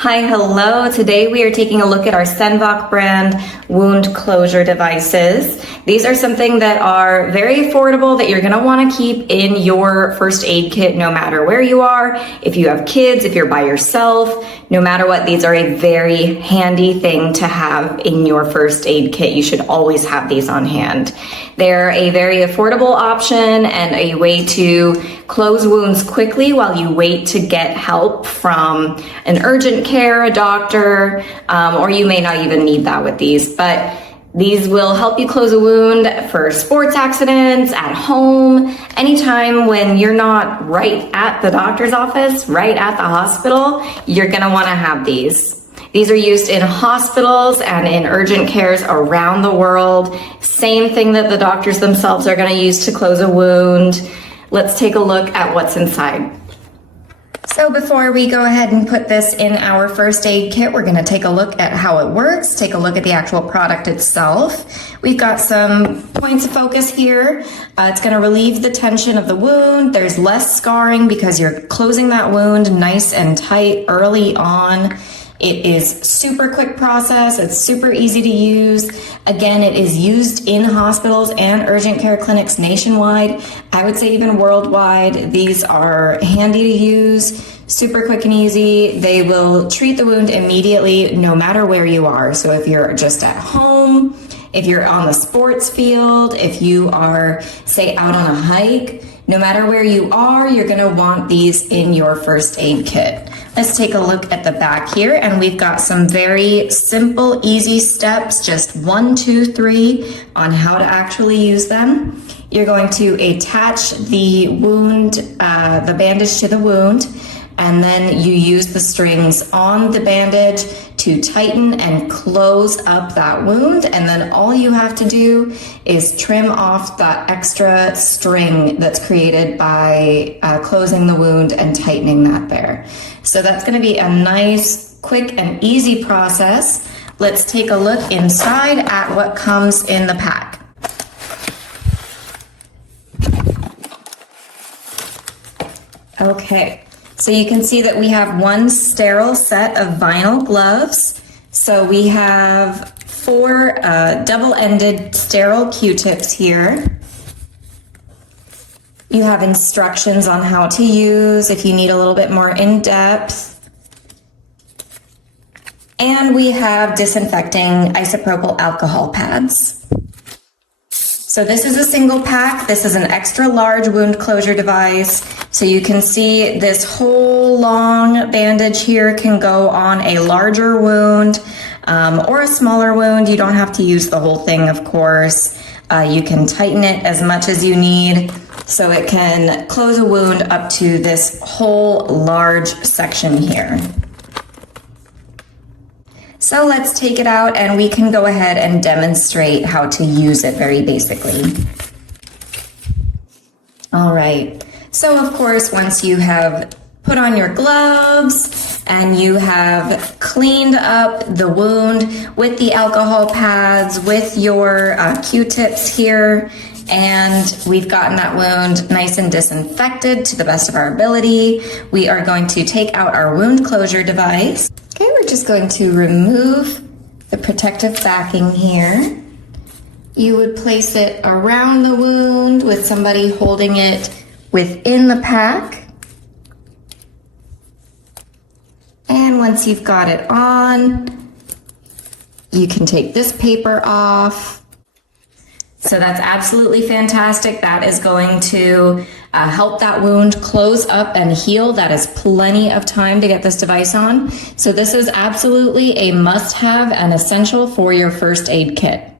Hi, hello. Today we are taking a look at our Senvoc brand wound closure devices. These are something that are very affordable that you're going to want to keep in your first aid kit no matter where you are. If you have kids, if you're by yourself, no matter what, these are a very handy thing to have in your first aid kit. You should always have these on hand. They're a very affordable option and a way to close wounds quickly while you wait to get help from an urgent care, a doctor, or you may not even need that with these, but these will help you close a wound for sports accidents, at home, anytime when you're not right at the doctor's office, right at the hospital, you're gonna wanna have these. These are used in hospitals and in urgent cares around the world. Same thing that the doctors themselves are gonna use to close a wound. Let's take a look at what's inside. So before we go ahead and put this in our first aid kit, we're gonna take a look at how it works, take a look at the actual product itself. We've got some points of focus here. It's gonna relieve the tension of the wound. There's less scarring because you're closing that wound nice and tight early on. It is super quick process. It's super easy to use. Again, it is used in hospitals and urgent care clinics nationwide. I would say even worldwide. These are handy to use, super quick and easy. They will treat the wound immediately no matter where you are. So if you're just at home, if you're on the sports field, if you are, say, out on a hike, no matter where you are, you're gonna want these in your first aid kit. Let's take a look at the back here, and we've got some very simple, easy steps, just 1, 2, 3 on how to actually use them. You're going to attach the wound, the bandage to the wound, and then you use the strings on the bandage to tighten and close up that wound. And then all you have to do is trim off that extra string that's created by closing the wound and tightening that there. So that's gonna be a nice, quick and easy process. Let's take a look inside at what comes in the pack. Okay. So you can see that we have one sterile set of vinyl gloves. So we have 4 double-ended sterile Q-tips here. You have instructions on how to use if you need a little bit more in-depth. And we have disinfecting isopropyl alcohol pads. So this is a single pack. This is an extra large wound closure device. So you can see this whole long bandage here can go on a larger wound or a smaller wound. You don't have to use the whole thing, of course. You can tighten it as much as you need so it can close a wound up to this whole large section here. So let's take it out and we can go ahead and demonstrate how to use it very basically. All right, so of course, once you have put on your gloves and you have cleaned up the wound with the alcohol pads, with your Q-tips here, and we've gotten that wound nice and disinfected to the best of our ability, we are going to take out our wound closure device. Okay, we're just going to remove the protective backing here. You would place it around the wound with somebody holding it within the pack. And once you've got it on, you can take this paper off. So that's absolutely fantastic. That is going to help that wound close up and heal. That is plenty of time to get this device on. So this is absolutely a must-have and essential for your first aid kit.